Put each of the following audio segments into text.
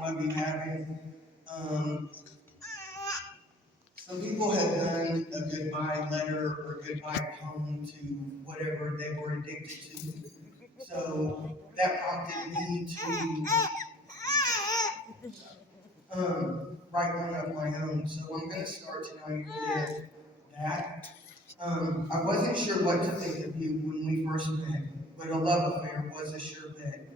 some of you haven't. Some people have done a goodbye letter or goodbye poem to whatever they were addicted to. So that prompted me to write one of my own. So I'm going to start tonight with that. I wasn't sure what to think of you when we first met, but a love affair was a sure bet.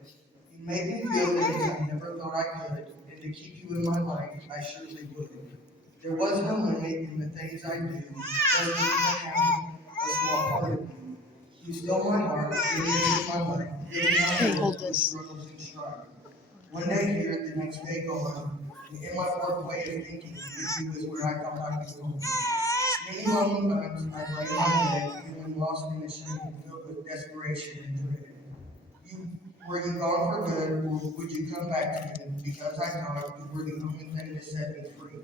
You made me feel things I never thought I could, and to keep you in my life, I surely would. There was no limit in the things I do, just to have a small part of you. You stole my heart, you enriched my life, giving my world with struggles and strife. One day here, the next day gone, and in my fourth way of thinking, with you is where I thought I could go. Many lonely nights I lay in my bed, feeling lost in the shame, filled with desperation and dread. You were you gone for good, or would you come back to me? Because I thought you were the only thing to set me free.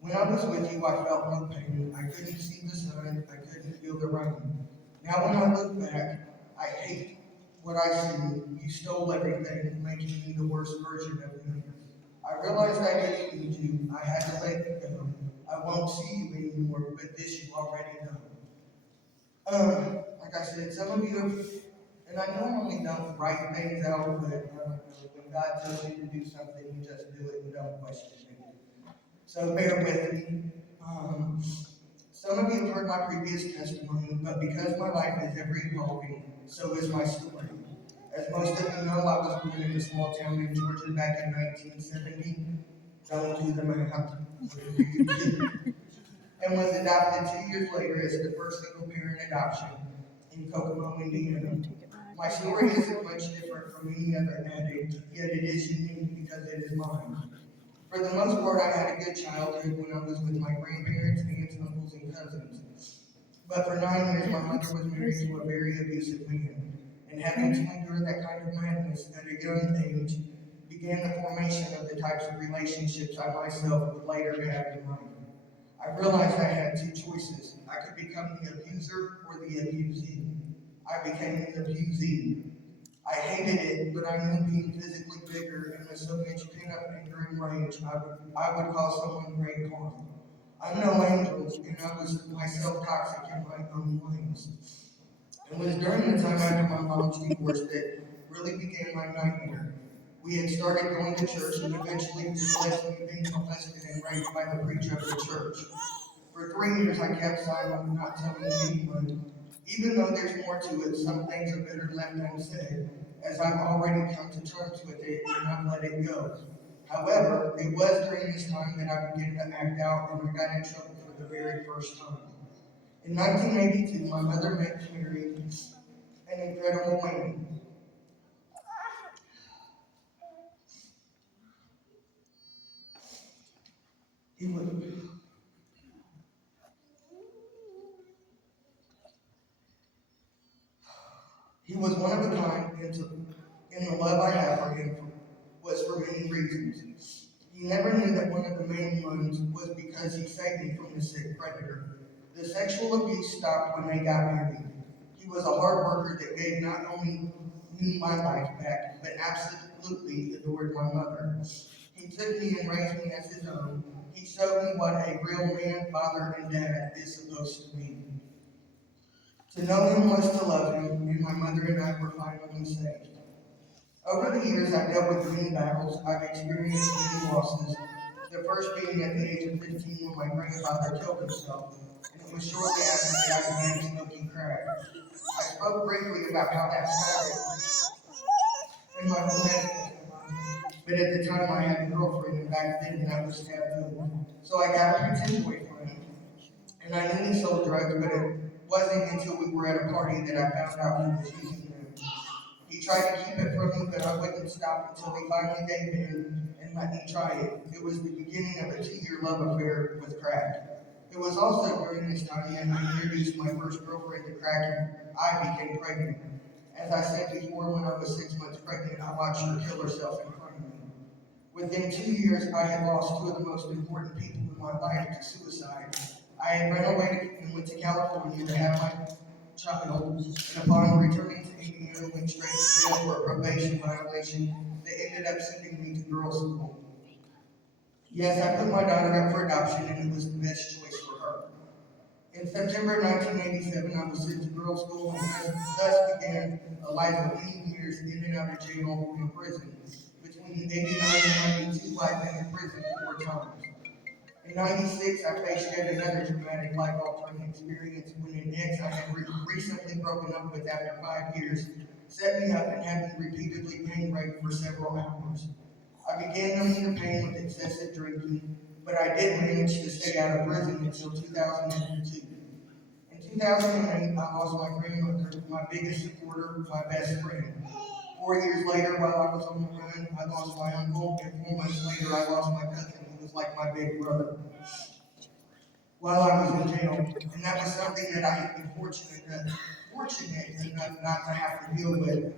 When I was with you, I felt no pain. I couldn't see the sun. I couldn't feel the rain. Now when I look back, I hate what I see. You stole everything, making me the worst version of me. I realized I didn't need you. I had to let you go. I won't see you anymore, but this you already know. Like I said, some of you have, and I normally don't write things out, but when God tells you to do something, you just do it and don't question it. So bear with me. Some of you have heard my previous testimony, but because my life is ever evolving, so is my story. As most of you know, I was born in a small town in Georgia back in 1970. Don't do the math. And was adopted 2 years later as the first single parent adoption in Kokomo, Indiana. My story isn't much different from any other addict, yet it is unique because it is mine. For the most part, I had a good childhood when I was with my grandparents, aunts, uncles, and cousins. But for 9 years, my mother was married to a very abusive man. And having to endure that kind of madness at a young age began the formation of the types of relationships I myself would later have in life. I realized I had two choices. I could become the abuser or the abusee. I became the abusee. I hated it, but I knew being physically bigger and with so much pent-up anger and rage, I would cause someone great harm. I'm no angel, and I was myself toxic in my own ways. It was during the time after my mom's divorce that really began my nightmare. We had started going to church, and eventually this led to me being molested and raped by the preacher of the church. For 3 years, I kept silent, not telling anyone. Even though there's more to it, some things are better left unsaid, as I've already come to terms with it and I've let it go. However, it was during this time that I began to act out and I got in trouble for the very first time. In 1982, my mother met and married an incredible man. He was, he was one of a kind, and the love I have for him was for many reasons. He never knew that one of the main ones was because he saved me from the sick predator. The sexual abuse stopped when they got married. He was a hard worker that gave not only me my life back, but absolutely adored my mother. He took me and raised me as his own. He showed me what a real man, father, and dad is supposed to be. To know him was to love him, and my mother and I were finally saved. Over the years, I've dealt with many battles. I've experienced many losses. The first being at the age of 15 when my grandfather killed himself, and it was shortly after that I began smoking crack. I spoke briefly about how that started in my past, but at the time I had a girlfriend, and back then that was taboo. So I got a pretend boyfriend, and I knew he sold drugs, but it wasn't until we were at a party that I found out he was using them. He tried to keep it from me, but I wouldn't stop until he finally gave in and let me try it. It was the beginning of a 2 year love affair with crack. It was also during this time that I introduced my first girlfriend to crack and I became pregnant. As I said before, when I was 6 months pregnant, I watched her kill herself in front of me. Within 2 years, I had lost two of the most important people in my life to suicide. I had run away and went to California to have my child, and upon returning to Indiana, went straight to jail for a probation violation that ended up sending me to girls' school. Yes, I put my daughter up for adoption and it was the best choice for her. In September 1987, I was sent to girls' school and thus began a life of many years in and out of jail and prison. Between 89 and 92, I've been in prison 4 times. In '96, I faced yet another traumatic life-altering experience when an ex I had recently broken up with after 5 years set me up and had me repeatedly pain raped for several hours. I began numbing the pain with excessive drinking, but I did manage to stay out of prison until 2002. In 2008, I lost my grandmother, my biggest supporter, my best friend. 4 years later, while I was on the run, I lost my uncle, and 4 months later, I lost my cousin, who was like my big brother, while I was in jail. And that was something that I had been fortunate enough not to have to deal with,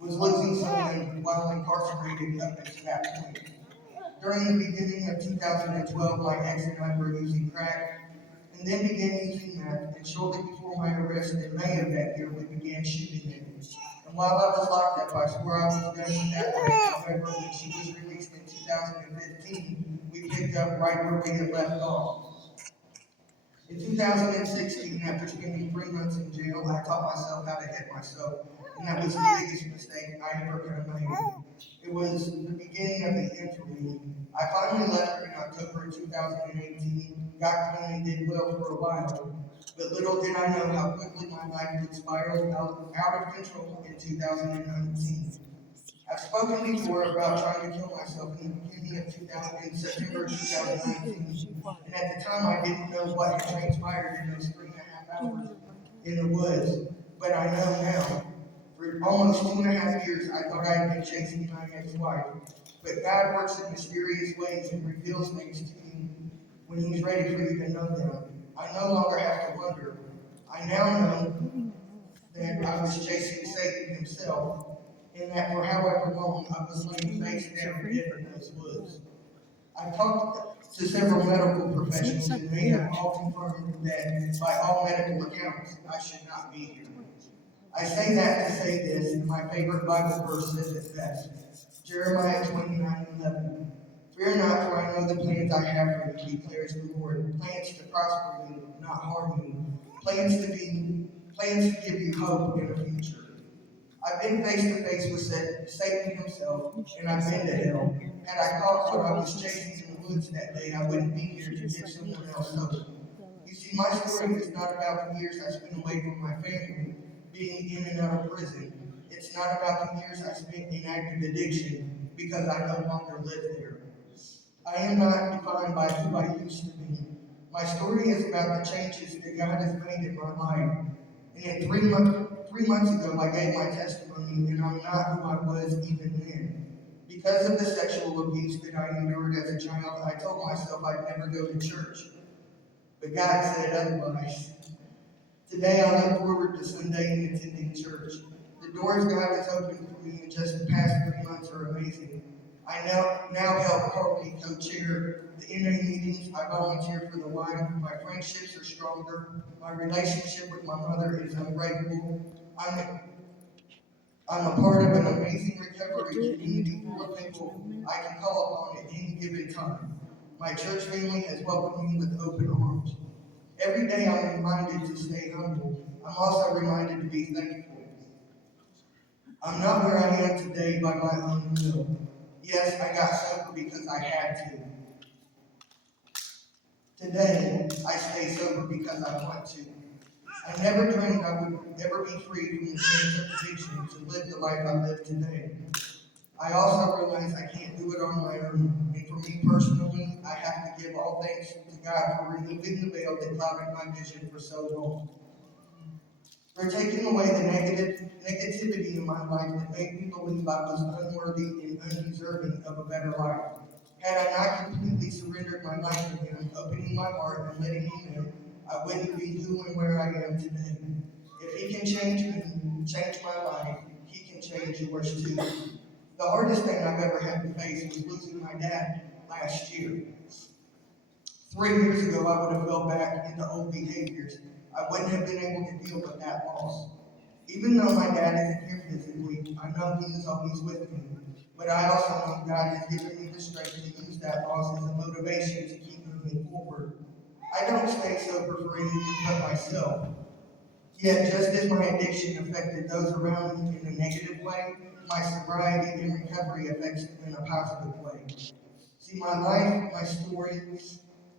was losing someone while incarcerated up until that point. During the beginning of 2012, my ex and I were using crack, and then began using meth, and shortly before my arrest in May of that year, we began shooting it. And while I was locked up, I swore I was done with that life. However, when she was released in 2015, we picked up right where we had left off. In 2016, after spending 3 months in jail, I taught myself how to hit myself, and that was the biggest mistake I ever could have made. It was the beginning of the end for me. I finally left in October of 2018, got clean and did well for a while, but little did I know how quickly my life would spiral out of control in 2019. I've spoken before about trying to kill myself in the beginning of 2000, in September 2019, and at the time I didn't know what had transpired in those 3.5 hours in the woods, but I know now. For almost 2.5 years, I thought I had been chasing my ex-wife, but God works in mysterious ways and reveals things to you when He's ready for you to know them. I no longer have to wonder. I now know that I was chasing Satan himself, and that for however long I was laying face down dead in those woods. I talked to several medical professionals, and they have all confirmed that by all medical accounts, I should not be here. I say that to say this, and my favorite Bible verse says it best. Jeremiah 29:11. Fear not, for I know the plans I have for you, declares the Lord. Plans to prosper you, not harm you. Plans to give you hope in a future. I've been face to face with Satan himself, and I've been to hell. Had I caught what I was chasing in the woods that day, I wouldn't be here to get someone else hope. You see, my story is not about the years I spent away from my family, being in and out of prison. It's not about the years I spent in active addiction, because I no longer live there. I am not defined by who I used to be. My story is about the changes that God has made in my life. And then 3 months ago, I gave my testimony, and I'm not who I was even then. Because of the sexual abuse that I endured as a child, I told myself I'd never go to church. But God said otherwise. Today, I look forward to Sunday and attending church. The doors God has opened for me in just the past 3 months are amazing. I now help Carly co-chair the NA meetings. I volunteer for the Y. My friendships are stronger. My relationship with my mother is unbreakable. I'm a part of an amazing recovery community full of people I can call upon at any given time. My church family has welcomed me with open arms. Every day I'm reminded to stay humble. I'm also reminded to be thankful. I'm not where I am today by my own will. Yes, I got sober because I had to. Today, I stay sober because I want to. I never dreamed I would ever be free from the chains of addiction to live the life I live today. I also realize I can't do it on my own, and for me personally, I have to give all thanks to God for removing the veil that clouded my vision for so long. For taking away the negativity in my life that made me believe I was unworthy and undeserving of a better life. Had I not completely surrendered my life to Him, opening my heart and letting Him in, I wouldn't be who and where I am today. If He can change me, change my life, He can change yours too. The hardest thing I've ever had to face was losing my dad last year. 3 years ago, I would have fell back into old behaviors. I wouldn't have been able to deal with that loss. Even though my dad isn't here physically, I know he is always with me. but I also know God has given me the strength to use that loss as a motivation to keep moving forward. I don't stay sober for anyone but myself. Yet, just as my addiction affected those around me in a negative way, my sobriety and recovery affects them in a positive way. See, my life, my story,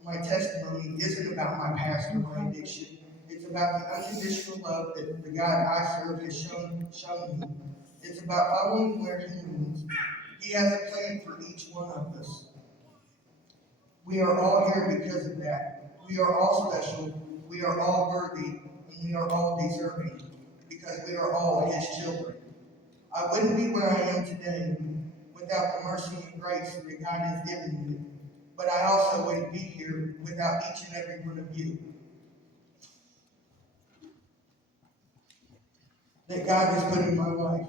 my testimony isn't about my past or my addiction. It's about the unconditional love that the God I serve has shown me. It's about following where He moves. He has a plan for each one of us. We are all here because of that. We are all special. We are all worthy, and we are all deserving because we are all His children. I wouldn't be where I am today without the mercy and grace that God has given me, but I also wouldn't be here without each and every one of you that God has put in my life,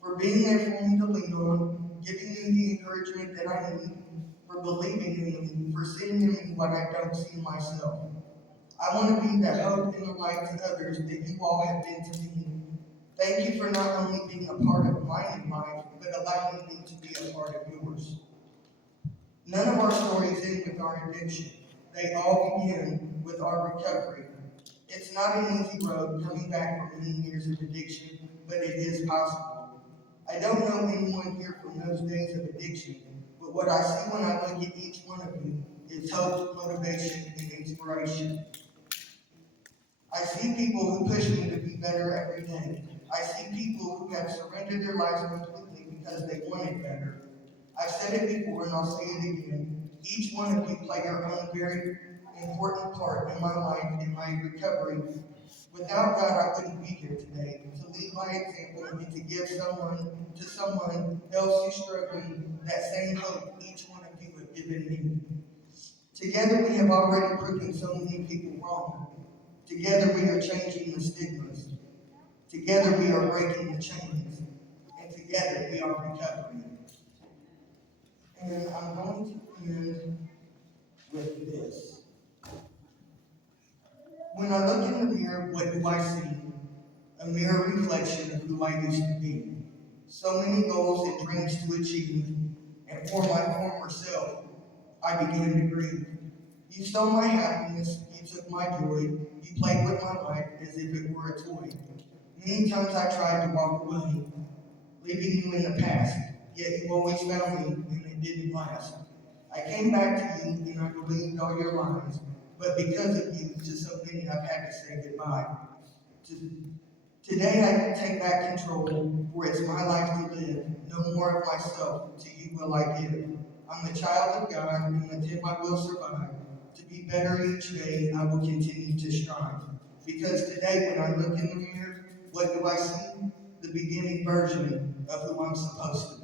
for being there for me to lean on, giving me the encouragement that I need, for believing in me, for seeing in me what I don't see in myself. I want to be the hope and the light to others that you all have been to me. Thank you for not only being a part of my new life, but allowing me to be a part of yours. None of our stories end with our addiction. They all begin with our recovery. It's not an easy road coming back from many years of addiction, but it is possible. I don't know anyone here from those days of addiction, but what I see when I look at each one of you is hope, motivation, and inspiration. I see people who push me to be better every day. I see people who have surrendered their lives completely because they wanted better. I've said it before and I'll say it again. Each one of you play your own very important part in my life and my recovery. Without God, I wouldn't be here today. To lead by example and to give someone else who's struggling that same hope each one of you have given me. Together we have already proven so many people wrong. Together we are changing the stigmas. Together we are breaking the chains. And together we are recovering. And I'm going to end with this. When I look in the mirror, what do I see? A mirror reflection of who I used to be. So many goals and dreams to achieve, and for my former self, I began to grieve. You stole my happiness, you took my joy, you played with my life as if it were a toy. Many times I tried to walk away, leaving you in the past, yet you always found me and it didn't last. I came back to you and I believed all your lies, but because of you, to so many I've had to say goodbye. Today I take back control, for it's my life to live. No more of myself, to you will I give. I'm the child of God, and with Him I will survive. To be better each day, I will continue to strive. Because today, when I look in the mirror, what do I see? The beginning version of who I'm supposed to be.